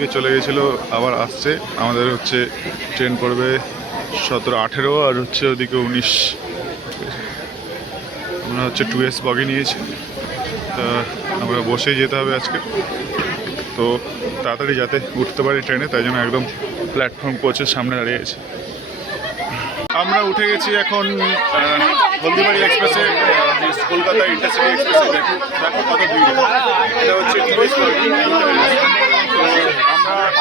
ওদিকে চলে গেছিলো, আবার আসছে। আমাদের হচ্ছে ট্রেন পড়বে 17-18 আর হচ্ছে ওদিকে 19। আমরা হচ্ছে 2S বগি নিয়েছি, তা আমরা বসেই যেতে হবে আজকে। তো তাড়াতাড়ি যাতে উঠতে পারি ট্রেনে, তাই জন্য একদম প্ল্যাটফর্ম কোচের সামনে দাঁড়িয়ে আছি। আমরা উঠে গেছি এখন হলদিবাড়ি এক্সপ্রেসে, কলকাতা ইন্টারসিটি এক্সপ্রেসে। দেখো কত ভিড়। এটা হচ্ছে 2S বগি।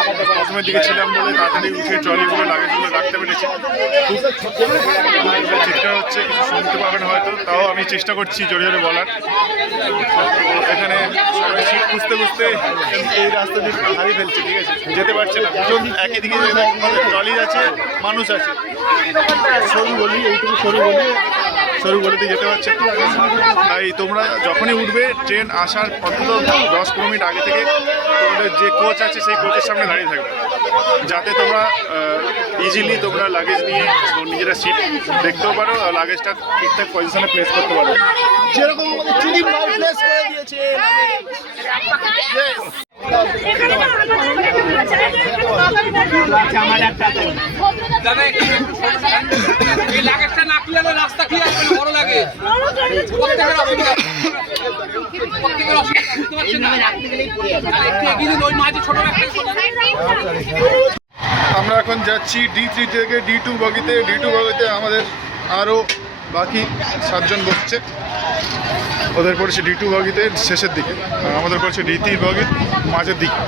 আমরা প্রথমের দিকে ছিলাম বলে তাড়াতাড়ি উঠে ট্রলিগুলো লাগেজগুলো রাখতে পেরেছি। চিৎকার হচ্ছে, কিছু শুনতে পাবেন হয়তো, তাও আমি চেষ্টা করছি জোরে জোরে বলার। এখানে সবাই সিট খুঁজতে খুঁজতে এই রাস্তা দিয়ে হারিয়ে ফেলছে, ঠিক আছে, যেতে পারছে না। দুজন একই দিকে ট্রলি আছে, মানুষ আছে, সরু গলি, এইটুকু সরু গলিতে যেতে পারছে। তাই তোমরা যখনই উঠবে ট্রেন আসার অন্তত 10-15 মিনিট আগে থেকে তোমাদের যে কোচ আছে সেই কোচের সামনে দাঁড়িয়ে থাকবে, যাতে তোমরা ইজিলি তোমরা লাগেজ নিয়ে নিজেরা সিট দেখতেও পারো আর লাগেজটা ঠিকঠাক পজিশনে প্লেস করতে পারো, যেরকম আমাদের চুরি ভাই প্লেস করে দিয়েছে। রাস্তা কি বড় লাগে আমরা এখন যাচ্ছি D3 থেকে D2 বগিতে। D2 বগিতে আমাদের আরও বাকি 7 জন বসছে, ওদের পড়েছে D2 বগিতে শেষের দিকে, আর আমাদের পড়েছে D3 বগির মাঝের দিকে।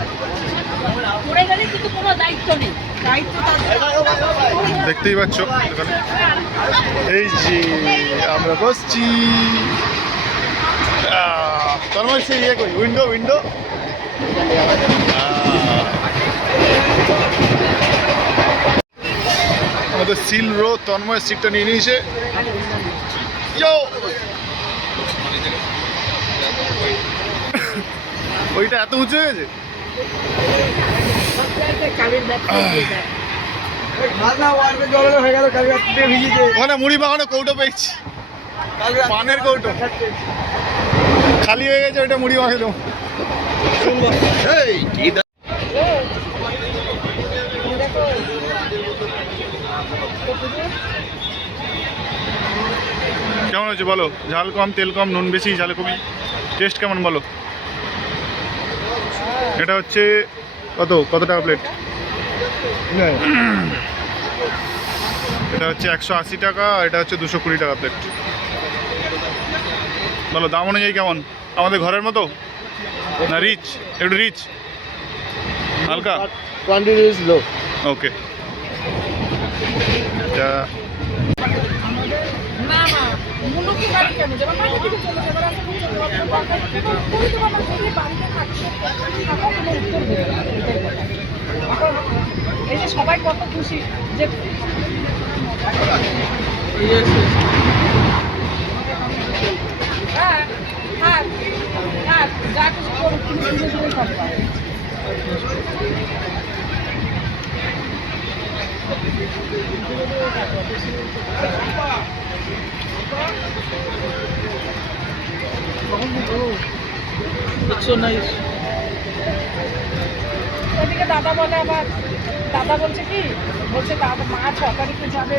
দেখতেই পাচ্ছ এখানে, এই যে আমরা বসছি। তার মানে সে ইয়ে করি উইন্ডো আমাদের সিল রো তন্ময়ের সিটটা নিয়ে নিয়েছে। ওইটা এত উঁচু হয়ে গেছে। ওখানে মুড়ি মাখানো কৌটো পেয়েছি, পানের কৌটো খালি হয়ে গেছে, ওইটা মুড়ি মাখে দেবো। কেমন হয়েছে বলো? ঝাল কম, তেল কম, নুন বেশি, ঝাল কমই, টেস্ট কেমন বলো? এটা হচ্ছে কত টাকা প্লেট? এটা হচ্ছে 180 টাকা, এটা হচ্ছে 220 টাকা প্লেট। বলো দাম অনুযায়ী কেমন? আমাদের ঘরের মতো না রিচ? একটু রিচ, হালকা কোয়ান্টিটি ইজ লো। ওকে। এটা সবাই কত খুশি যে যা কিছু করুক ওদিকে দাদা বলে, আবার দাদা বলছে কি বলছে, দাদা মা 6 তারিখে যাবে।